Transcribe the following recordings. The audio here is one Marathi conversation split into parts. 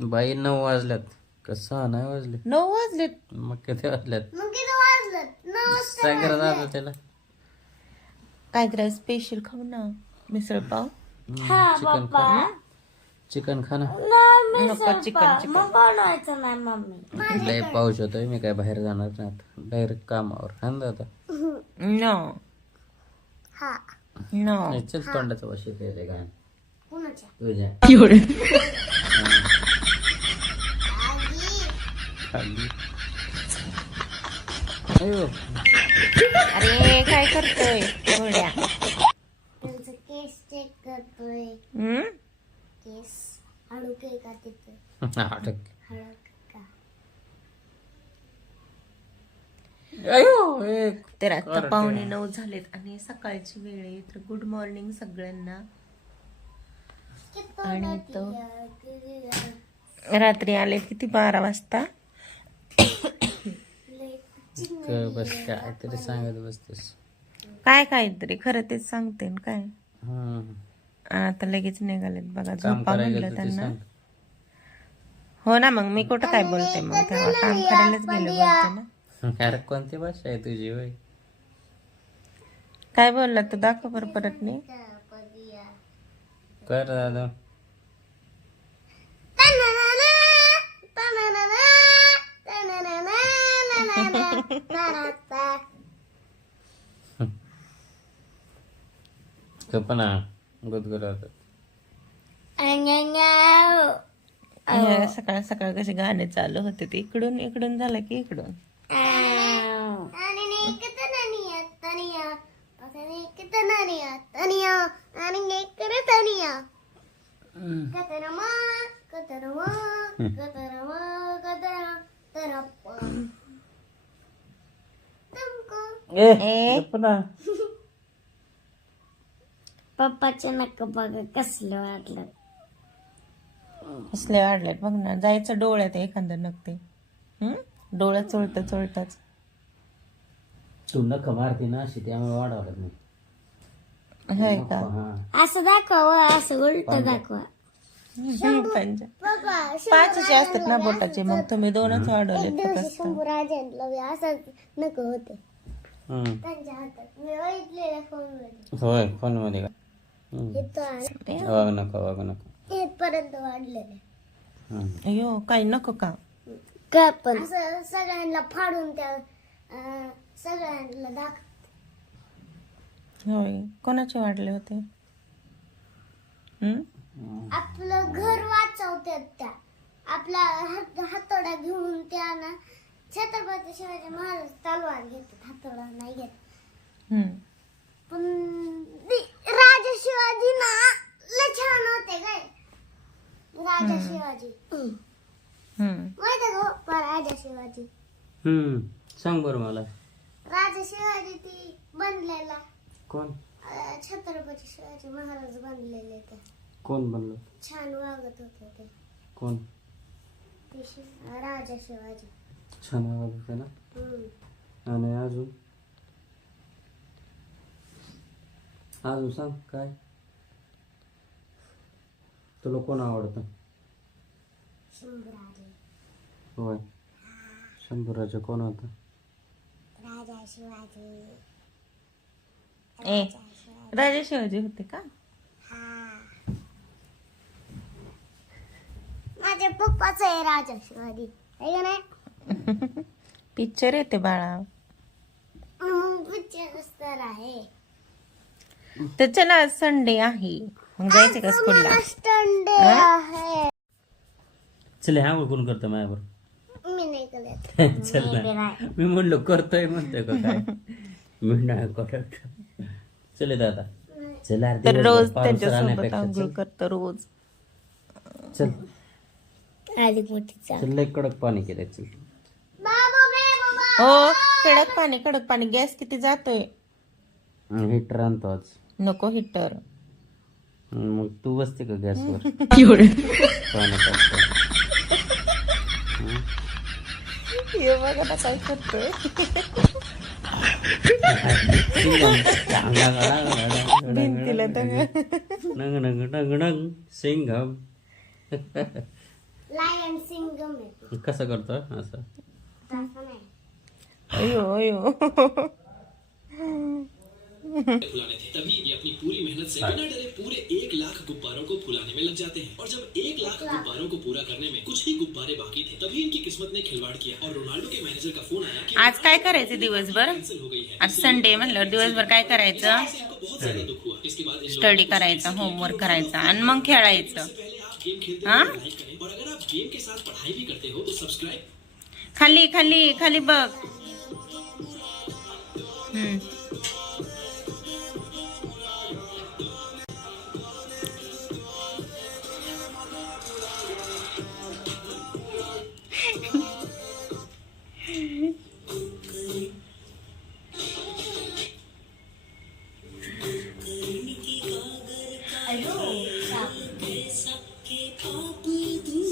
बाई 9 वाजल्यात. कसं नाही वाजले? 9 वाजले. मग किती वाजल्यात? मग किती वाजलं? 9 वाजता सांगा दादा त्याला. काहीतरी स्पेशल खाऊ ना, मिसळ पाव. चिकन खा. चिकन खा ना. नको चिकन. मग बनवायचं नाही मम्मी. लय पाऊस होतोय, मी काय बाहेर जाणार नाही आता. डायरेक्ट कामावर. हा ना दादा? नो हा नो. नाही, चल तोंडाचा वास येते घाण कुणाच्या तुझ्या. खाली. अयो. अरे काय करतोय थोड्या? त्यांचं केस चेक करतोय. केस हळूक आहे का तिथं? अटक. हळूक का? अयो एक. तर आता 8:45 झालेत आणि सकाळची वेळ आहे. तर गुड मॉर्निंग सगळ्यांना. आणि तो रात्री आले किती 12 वाजता. बस काय तरी सांगत बसतेस. काय काहीतरी खरं तेच सांगते न काय. हम्म. आता लगेच निघालेत बघा. काम झोपा करायला म्हणलं तर ते त्यांना. सांग. हो ना, मग मी कुठं काय बोलते, मग तेव्हा काम करायलाच गेलो बोलते ना. अरे कोणती भाषा आहे तुझी होय? काय बोलला तू? दाखव बरं परत नाही. कर दादा. कपना गुदगुलावतात. सकाळ सकाळ कसे गाणे चालू होते ते इकडून इकडून झालं की इकडून. पप्पाचे नक बघा कसलं वाटलं. असले वाढलेत बघ ना. जायचं डोळ्यात एखादं नकते. डोळ्यात चोळताच. तू नख मारती ना अशी, त्यामुळे वाढवलं मी. होय का? हा. असं दाखवा, असं उलट दाखवा. पंजा 5चे असतात ना बोटाचे, मग तुम्ही 2च वाढवले. शंभूराजांना असंच नको होते हम्म. त्यांच्या हातात. मी बघितलेल्या फोन मध्ये. होय फोन मध्ये का? वाग नको. इथपर्यंत वाढलेले. अयो काही नको का? का पण असं सगळ्यांना फाडून त्या सगळ्यांना दाख. होय, कोणाचे वाढले होते? आपलं घर वाचवतात त्या. आपला हातोडा घेऊन त्या ना छत्रपती शिवाजी महाराज तलवार घेतात, हातोडा नाही घेत. पण राजा शिवाजी ना लय छान होते काय. राजा शिवाजी माहिती का राजा शिवाजी? सांग बरं मला. राजा शिवाजी ती बनलेला कोण? छत्रपती शिवाजी महाराज बनलेले ते. कोण बनलं? छान वागत होते ते. कोण? ते राजा शिवाजी. छान आवाज होता ना. आणि अजून सांग काय तुला कोण आवडतं? शंभूराजे. होय, शंभूराजा कोण होता? राजा शिवाजी. राजा शिवाजी होते का? माझ्या पप्पाचं आहे राजा शिवाजी, आहे का नाही? पिक्चर येते बाळा. मग पिक्चर तर आहे. तर चला आज संडे आहे, मग जायचं का स्कूलला? संडे आहे. चल हा कोण करतो माझ्यावर? मी नाही करत. चल ना, मी म्हणलो करतोय म्हणतोय का काय? मी नाही करत. चले दादा चला. तर रोज त्यांच्यासोबत आंघोळ करतो रोज. चल आली मोठी चाल. चल लय कडक पाणी केलंय. चल हो, कडक पाणी. गॅस किती जातोय? हिटर आणतो आज. नको हिटर. मग तू बसते का गॅसवर? हे बघा ना काय करतोय. भिंतीला नंग नंग नंग नंग सिंघम. लायन सिंगम आहे. कसं करतो असं? तसं नाही. अयो अयो फुलाने थे तभी ये अपनी पूरी मेहनत से बिना डरे पूरे 1 लाख गुब्बारों को फुलाने में लग जाते हैं और जब 1 लाख गुब्बारों को पूरा करने में कुछ ही गुब्बारे बाकी थे तभी इनकी किस्मत ने खिलवाड़ किया और रोनाल्डो के मैनेजर का फोन आया कि आज काय करायचं दिवसभर? कैंसिल हो गई है. आज संडे म्हणलं दिवसभर काय करायचं? इनको बहुत ज्यादा दुख हुआ. इसके बाद इन लोगों स्टडी करायचा, होमवर्क करायचा आणि मग खेळायचं. से पहले आप गेम खेलते हाँ? हुए लाइक करें और अगर आप गेम के साथ पढ़ाई भी करते हो तो सब्सक्राइब खाली खाली खाली बघ.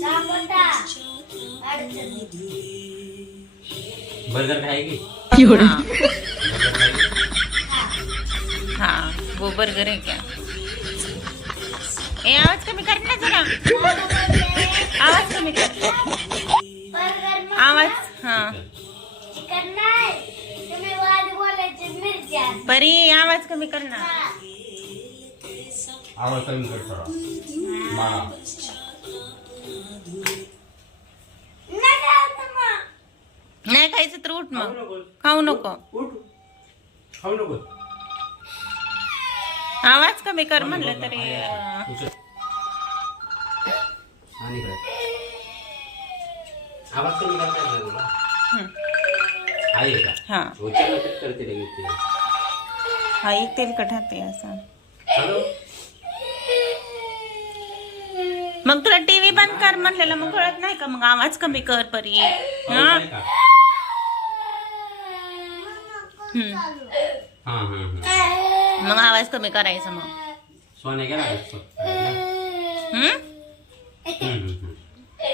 साप होता. अडचण. बर्गर खाएगी? हाँ वो बर्गर है क्या? ए आवाज कमी कर ना जरा. आवाज कमी कर. बर्गर मग आवाज हाँ चिकन नाही. तुम्ही वाद बोलायचे मिरच्या. परी आवाज कमी कर ना. आवाज कमी कर थोडा. माळा. नाही खायचं मग. नाही खायचं तर उठ मग. खाऊ नको. उठ. खाऊ नको. आवाज कमी कर म्हणलं तरी आणि इकडे. आवाज कमी करता येत नाही तुला? आहे का? हा उचललं तर करते लगेच ते. हा एक तेलकट हाते असं. हॅलो? मग तुला टीव्ही बंद कर म्हणलेलं मग कळत नाही का? मग आवाज कमी कर परी. पाऊस आहे का? हा हा हा. मग आवाज कमी करायचा मग. सोन्या गेला का? हम्म?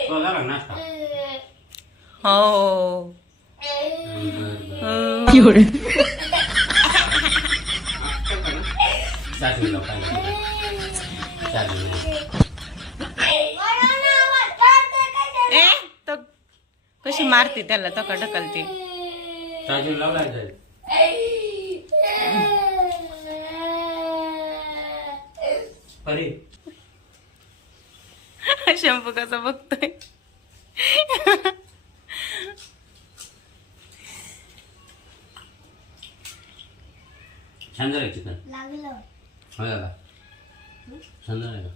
तो झाला नाश्ता? हो चाचणी लाव काय नाही. चाचणी. ए तो कशी मारते त्याला तो का ढकलते. चाचणी लावला जाईल. अरे शंभू कसा बघतोय. छान झालं चिकन. लागलं. हो दादा छान झालं का?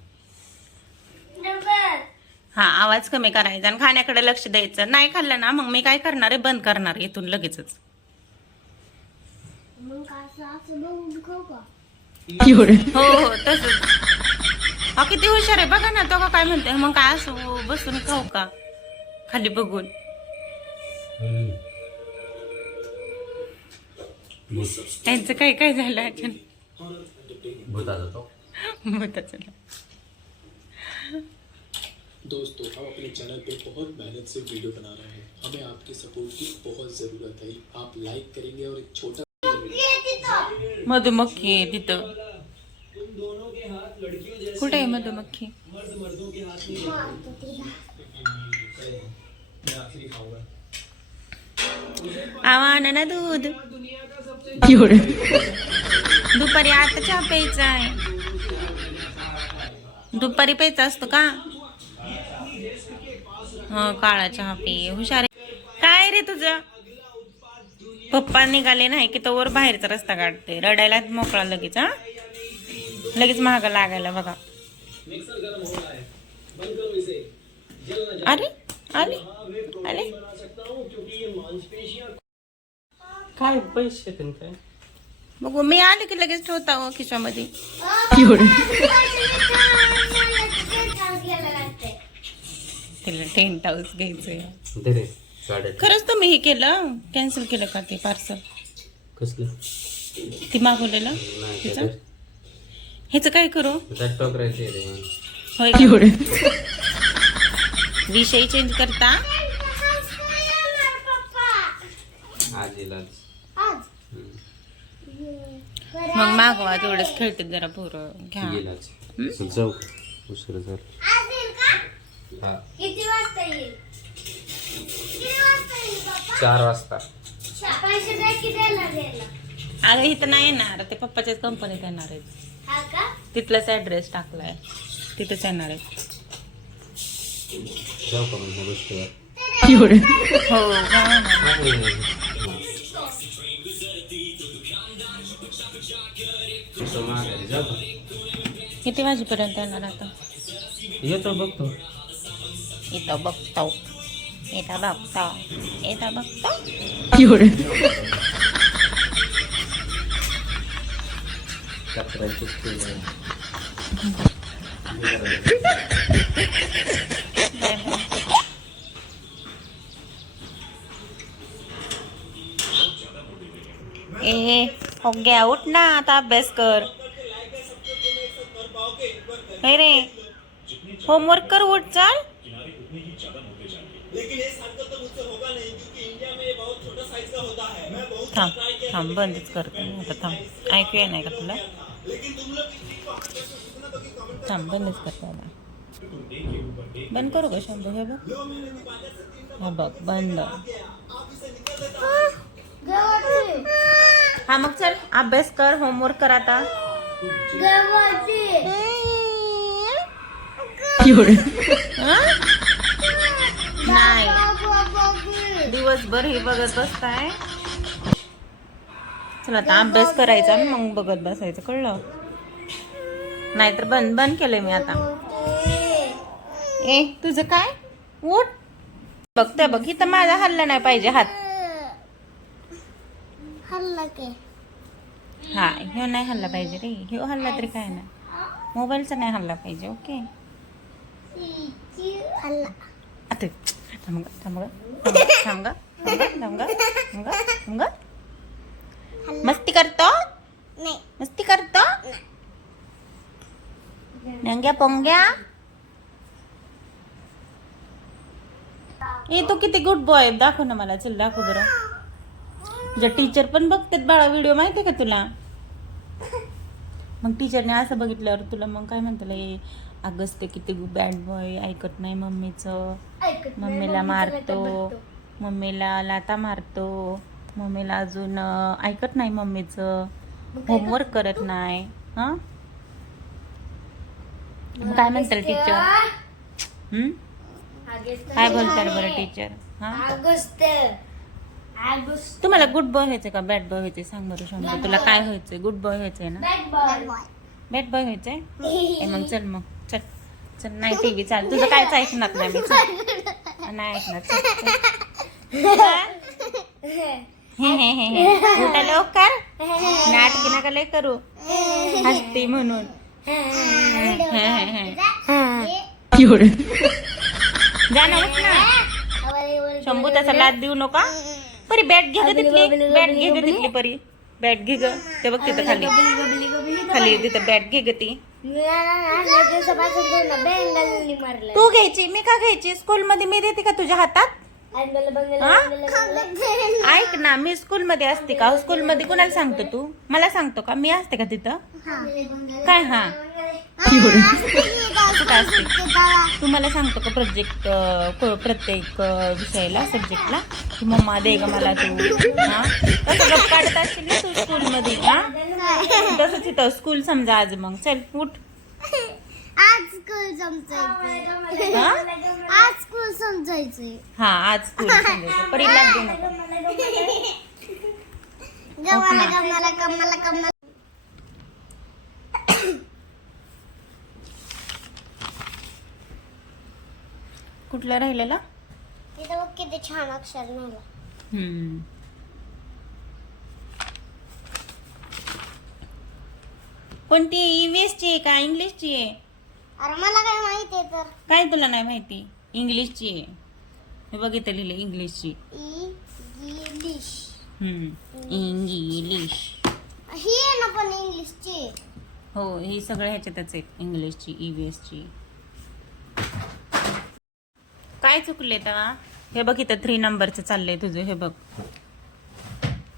हा आवाज कमी करायचा आणि खाण्याकडे लक्ष द्यायचं. नाही खाल्लं ना मग मी काय करणार आहे? बंद करणार इथून लगेचच. मग असं बघून खाऊ का? हो हो तसंच. हा किती हुशार आहे बघा ना. तो का काय म्हणते मग काय असं बसून खाऊ का खाली बघून. त्यांचं काय काय झालं अचानक. भूताचा तो. भूताचं. दोस्तों हम अपने चैनल पे बहुत मेहनत से वीडियो बना रहे हैं. हमें आपके सपोर्ट की बहुत जरूरत है. आप लाइक करेंगे और एक छोटा मधुमक्खी आहे तिथं. कुठे आहे मधुमक्खी? आवाना ना दूध. दुपारी आता चहा प्यायचा आहे. दुपारी प्यायचा असतो का? हा काळा चहा पे. हुशार आहे. काय रे तुझं? पप्पा निघाले नाही की तो वर बाहेरचा रस्ता काढते. रडायला मोकळा लगेच. हा लगेच महाग लागायला बघा. अरे आले आले. काय पैसे काय? बघू मी आले की लगेच ठेवता हो खिशामध्ये. तिला टेंट हाऊस घ्यायचंय. दे रे साड्या. खरंच तुम्ही हे केलं? कॅन्सल केलं का ते पार्सल? कसलं? ती मागवलेलं नाही तिचं? ह्याचं काय करू? त्यात टोकरायचे रे. होय का? विषय चेंज करता. आजीलाच. मग मागवा तेवढंच खेळते जरा पोरं घ्या. गेलाच. जाऊ उशीर झाला. किती वाजता येईल? किती वाजता येईल पप्पा? 4 वाजता. पैसे द्या की द्यायला द्यायला. अरे इथं नाही येणार, ते पप्पाच्याच कंपनीत येणार आहेत. हा का? तिथलाच ऍड्रेस टाकलाय, तिथेच येणार आहेत. जाऊ का मग गोष्टीवर? हो जा ना. जाऊ का? किती वाजेपर्यंत येणार आता? येतो बघतो. इथं बघतो, इथं बघतो, इथं बघतो. कचऱ्याची केलं. Bye bye. ए हो गया, उठ ना आता, अभ्यास कर. हे रे, होमवर्क कर, उठ चल. थांब थांब, बंदच करतो मी आता. थांब, ऐकू ये नाही का तुला? थांब, बंदच करतो आता. बंद करू का शंभू? हे बघ, हा बघ, बंद. गव्हाची. हा मग चल, अभ्यास कर, होमवर्क कर आता. गव्हाची. हं? नाही, गव्हाची. दिवसभर हे बघत बसताय. चल आता अभ्यास करायचा आणि मग बघत बसायचं, कळलं? नाहीतर बंद बंद केलंय मी आता. ए तुझं काय? उठ. बघते बघ, इथं माझा हल्ला नाही पाहिजे हात. हल्ला के. हा, ह्यो नाही हल्ला पाहिजे रे. ह्यो हल्ला तरी काय नाही, मोबाईलचा नाही हल्ला पाहिजे. ओके, हल्ला. आता थांब थांब थांब थांब थांब थांब. मस्ती करतो, नाही. मस्ती करतो. नंग्या पोंग्या. ए तू किती गुड बॉय, दाखव ना मला. चल दाखव बरं. तुझ्या टीचर पण बघतात बाळा व्हिडिओ, माहितीये का तुला? मग टीचरने असं बघितल्यावर तुला मग काय म्हणतात? अगस ते किती बॅड बॉय, ऐकत नाही मम्मीचं, मम्मीला मारतो, मम्मीला लाता मारतो, मम्मीला अजून ऐकत नाही मम्मीचं, होमवर्क करत नाही. हा, काय म्हणतात टीचर? काय बोलतात बरं टीचर? हा, तुम्हाला गुड बॉय व्हायचंय का बॅड बॉय व्हायचंय? सांग बरं शंभर, तुला काय व्हायचंय? गुड बॉय व्हायचंय ना? बॅड बॉय व्हायचंय? मग चल, मग चल चल. नाही टीव्ही चाल, तुझं कायच ऐकणार नाही मी. चल, नाही ऐकणार. हे उठा लवकर, नाटकी नका लय करू, हसती म्हणून. जा ना, उठ ना शंभू, त्याचा लाद देऊ नका. परी बॅट घे ग तिथली, बॅट घे ग तिथली परी, बॅट घे ग. ते बघ तिथं खाली, खाली तिथं बॅट घे ग ती. तू घ्यायची, मी का घ्यायची? स्कूल मध्ये मी देते का तुझ्या हातात? ऐक ना, मी स्कूल मध्ये असते का? स्कूल मध्ये कुणाला सांगतो तू? मला सांगतो का? मी असते का तिथं? काय? हा, कुठं असते? तू मला सांगतो का प्रोजेक्ट, प्रत्येक विषयाला, सब्जेक्टला, की मम्मा दे ग मला तू? हा, तसं गप काढत असशील ना तू स्कूल मध्ये? हा, तसंच इथं स्कूल समजा आज. मग चल उठ. आज स्कूल समजायचं. आज स्कूल समजायचं. हा, आज स्कूल समजायचं. परीला देऊ नका. गव्हाला गव्हाला गव्हाला गव्हाला. कुठलं राहिलेला? तिथं बघ किती छान अक्षर नाही. कोणती, EVS ची आहे का इंग्लिशची आहे? अरे मला काय माहिती आहे तर. काय तुला नाही माहिती? इंग्लिशची आहे. हे बघ इथं लिहिले इंग्लिशची. इंग्लिश. इंग्लिश ही आहे ना पण इंग्लिशची. हो, ही सगळ्या ह्याच्यातच आहे इंग्लिशची, EVS ची. काय चुकले तेव्हा? हे बघ इथं 3 नंबरचं चाललंय तुझं. हे बघ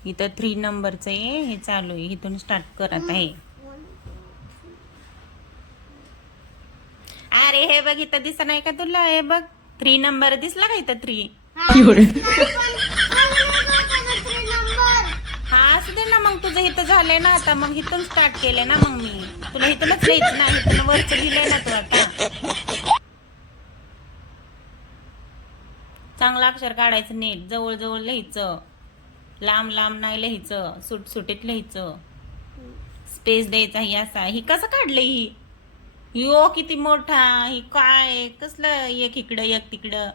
इथं 3 नंबरचं आहे, हे चालू आहे. इथून स्टार्ट कर आता. हे अरे हे बघ इथं दिसत नाही का तुला? हे बघ 3 नंबर दिसला का इथं 3? हा असू दे ना मग, तुझं इथं झालंय ना आता, मग इथून स्टार्ट केलंय ना मग मी तुला इथूनच लिहायचं ना, इथून वरचं लिहिलंय ना तू आता. चांगलं अक्षर काढायचं नीट, जवळ जवळ लिहायचं, लांब लांब नाही लिहायचं, सुटसुटीत लिहायचं, स्पेस द्यायचा. ही असा ही कसं काढलंय ही यो किती मोठा, ही काय कसलं एक इकडं एक तिकडं.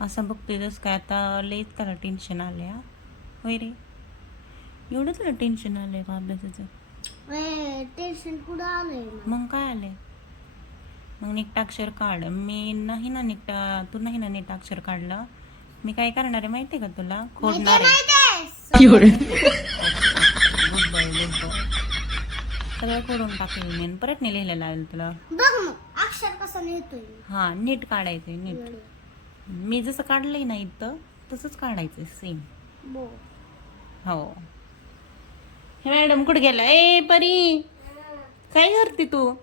असं बघतोय जस काय आता लयच त्याला टेन्शन आलंय. होय रे, एवढं तुला टेन्शन आलंय का अभ्यासाचं? टेन्शन कुठं आलंय मला? मग काय आलंय? मग नीटाक्षर काढ. मी नाही ना तू नाही ना नीटाक्षर काढलं, मी काय करणार आहे माहितीये का तुला? खोडणार आहे. सगळं खोडून टाकेल मी, परत नाही लिहायला लावेल तुला. बघ मग अक्षर कसं लिहितोय. हा नीट काढायचंय, नीट. मी जसं काढलंय ना इथं तसंच काढायचंय सेम. हो. हे मॅडम कुठे गेला? ए परी, काय करते तू?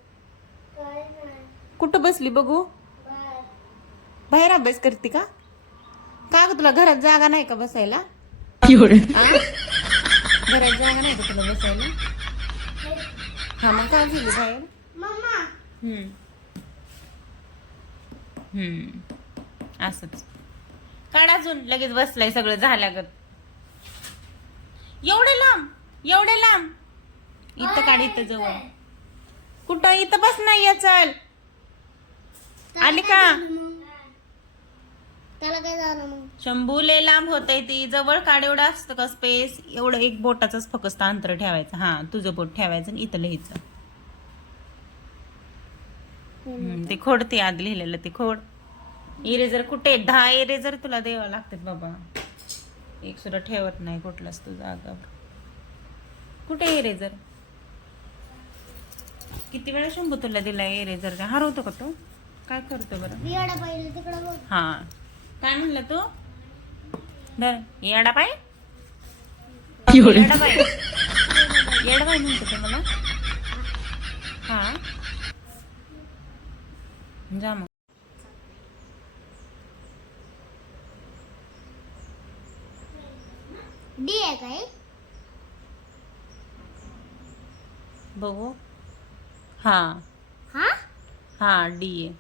कुठं बसली बघू? बाहेर अभ्यास करते का? का ग तुला घरात जागा नाही का बसायला? घरात जागा नाही का तुला बसायला? हा मग काय झालं बाहेर? असंच काढ. अजून लगेच बसलाय सगळं झाल्यागत. एवढे लांब इथं काढ, इथं जवळ. कुठं? इथं बस नाही या, चल. आली का? त्याला काय झालं मग? शंभू लय लांब होतय ती, जवळ काढ. एवढं असतं का स्पेस? एवढं एक बोटाचंच फक्त अंतर ठेवायचं. हा तुझं बोट ठेवायचं आणि इथं लिहायचं. ते खोड, ते आधी लिहिलेलं ते खोड. इरेजर कुठे? 10 इरेजर तुला द्यावं लागतात बाबा, एक सुद्धा ठेवत नाही कुठलाच तू जागावर. कुठे इरेजर? किती वेळा शंभू तुला दिलाय इरेजर? हरवतो का तू? काय करतो बरं? येडा पाहिजे तिकडे बघ. हा काय म्हणलं तू? धर येडा पाय. येडा पाय म्हणतो ते मला. हा जा मग. डी आहे काय? बघू. हा हा हा डी आहे.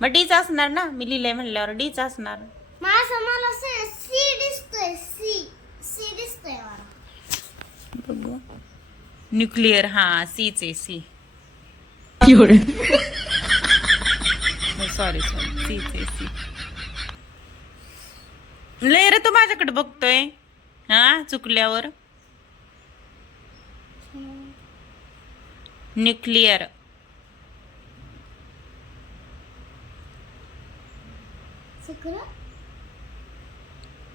मग डीच असणार ना, मी लिहिलंय म्हणल्यावर डीच असणार. मला सी दिसतोय. सी दिसतोय मला. बघू. न्यूक्लिअर. हा सीच आहे, सी. सॉरी सीच आहे, सी. लय रे तू माझ्याकडे बघतोय. हा चुकल्यावर. न्यूक्लिअर.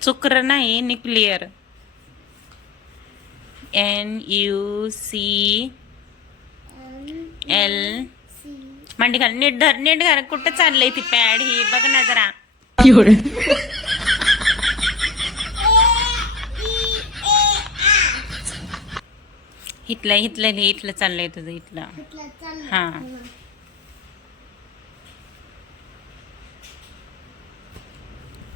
चुक्र नाही, न्यूक्लिअर. NUCL. मांडी घाल, नीट धर, नीट घाल. कुठं चाललंय ती पॅड ही? बघ ना जरा. इथलं चाललंय तुझं, इथलं. हा